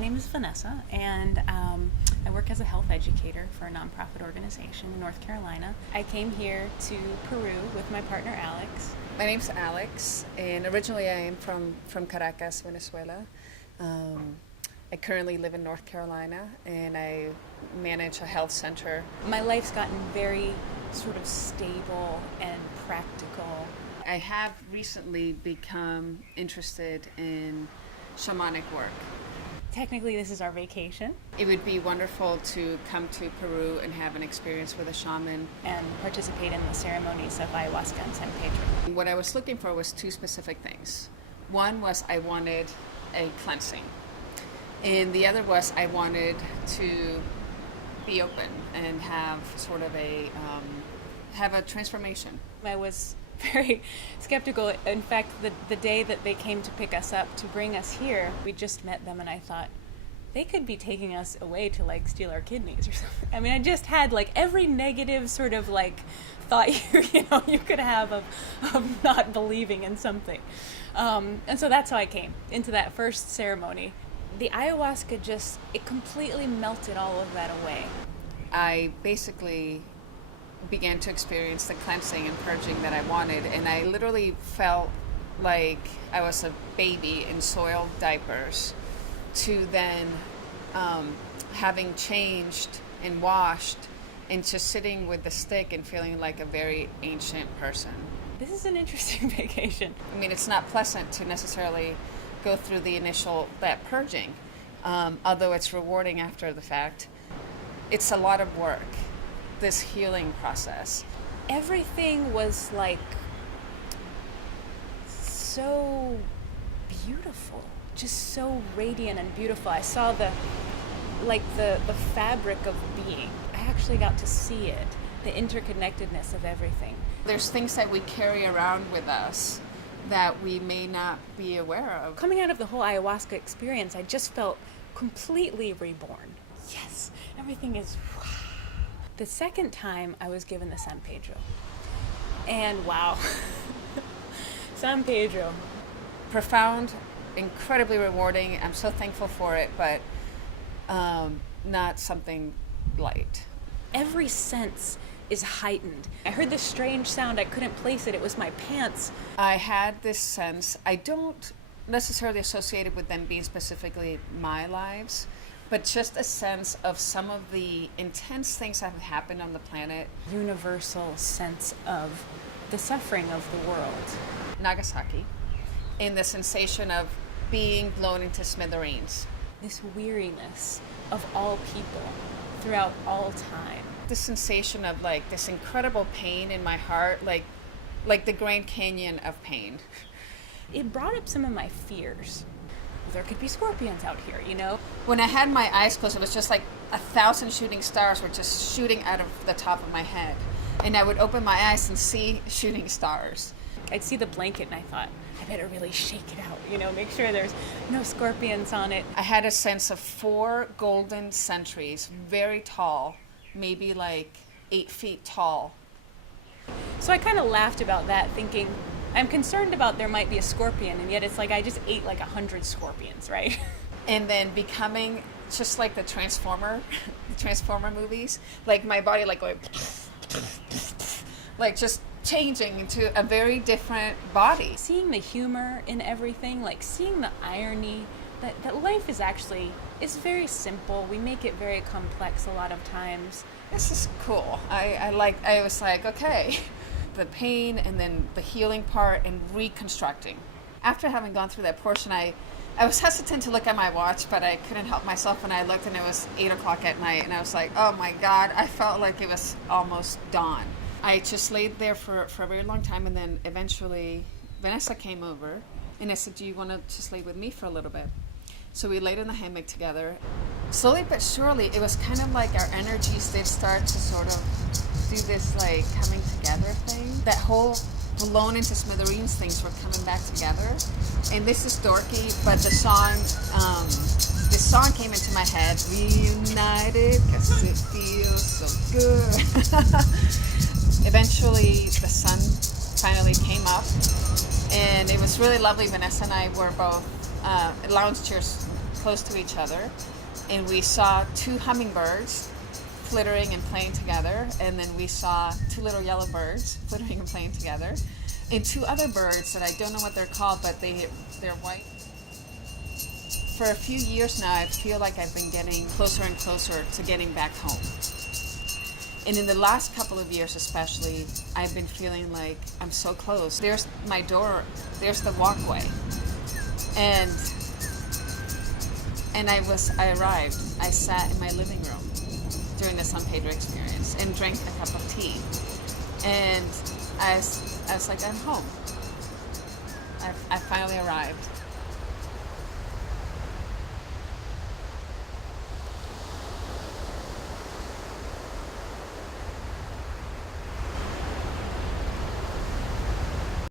name is Vanessa, and I work as a health educator for a nonprofit organization in North Carolina. I came here to Peru with my partner Alex. My name's Alex, and originally I am from Caracas, Venezuela. I currently live in North Carolina, and I manage a health center. My life's gotten very sort of stable and practical. I have recently become interested in shamanic work. Technically, this is our vacation. It would be wonderful to come to Peru and have an experience with a shaman. And participate in the ceremonies of ayahuasca and San Pedro. What I was looking for was two specific things. One was I wanted a cleansing. And the other was I wanted to be open and have sort of have a transformation. I was very skeptical. In fact, the day that they came to pick us up to bring us here, we just met them, and I thought they could be taking us away to like steal our kidneys or something. I mean, I just had like every negative sort of like thought you could have of not believing in something, and so that's how I came into that first ceremony. The ayahuasca it completely melted all of that away. I basically began to experience the cleansing and purging that I wanted, and I literally felt like I was a baby in soiled diapers to then having changed and washed and just sitting with the stick and feeling like a very ancient person. This is an interesting vacation. I mean, it's not pleasant to necessarily go through that purging, although it's rewarding after the fact. It's a lot of work, this healing process. Everything was like so beautiful, just so radiant and beautiful. I saw the fabric of being. I actually got to see it, the interconnectedness of everything. There's things that we carry around with us that we may not be aware of. Coming out of the whole ayahuasca experience, I just felt completely reborn. Yes, everything is... The second time I was given the San Pedro. And wow, San Pedro. Profound, incredibly rewarding. I'm so thankful for it, but not something light. Every sense is heightened. I heard this strange sound. I couldn't place it. It was my pants. I had this sense. I don't necessarily associate it with them being specifically my lives, but just a sense of some of the intense things that have happened on the planet. Universal sense of the suffering of the world. Nagasaki, and the sensation of being blown into smithereens. This weariness of all people throughout all time. The sensation of like this incredible pain in my heart, like the Grand Canyon of pain. It brought up some of my fears. There could be scorpions out here, you know? When I had my eyes closed, it was just like 1,000 shooting stars were just shooting out of the top of my head. And I would open my eyes and see shooting stars. I'd see the blanket and I thought, I better really shake it out, make sure there's no scorpions on it. I had a sense of 4 golden sentries, very tall, maybe like 8 feet tall. So I kind of laughed about that, thinking, I'm concerned about there might be a scorpion, and yet it's like I just ate like 100 scorpions, right? And then becoming just like the Transformer movies, like my body like going, like just changing into a very different body. Seeing the humor in everything, like seeing the irony, that life is very simple. We make it very complex a lot of times. This is cool. I was like, okay. The pain and then the healing part and reconstructing. After having gone through that portion, I was hesitant to look at my watch, but I couldn't help myself when I looked and it was 8 o'clock at night, and I was like, oh my God, I felt like it was almost dawn. I just laid there for a very long time, and then eventually Vanessa came over and I said, do you want to just lay with me for a little bit? So we laid in the hammock together. Slowly but surely, it was kind of like our energies did start to sort of do this like coming together thing. That whole blown into smithereens things were coming back together. And this is dorky, but this song came into my head, Reunited, because it feels so good. Eventually, the sun finally came up, and it was really lovely. Vanessa and I were both lounge chairs close to each other, and we saw 2 hummingbirds flittering and playing together, and then we saw 2 little yellow birds flittering and playing together, and 2 other birds that I don't know what they're called, but they're white. For a few years now, I feel like I've been getting closer and closer to getting back home. And in the last couple of years especially, I've been feeling like I'm so close. There's my door, there's the walkway. And I arrived. I sat in my living room during the San Pedro experience and drank a cup of tea. And I was like, I'm home. I finally arrived.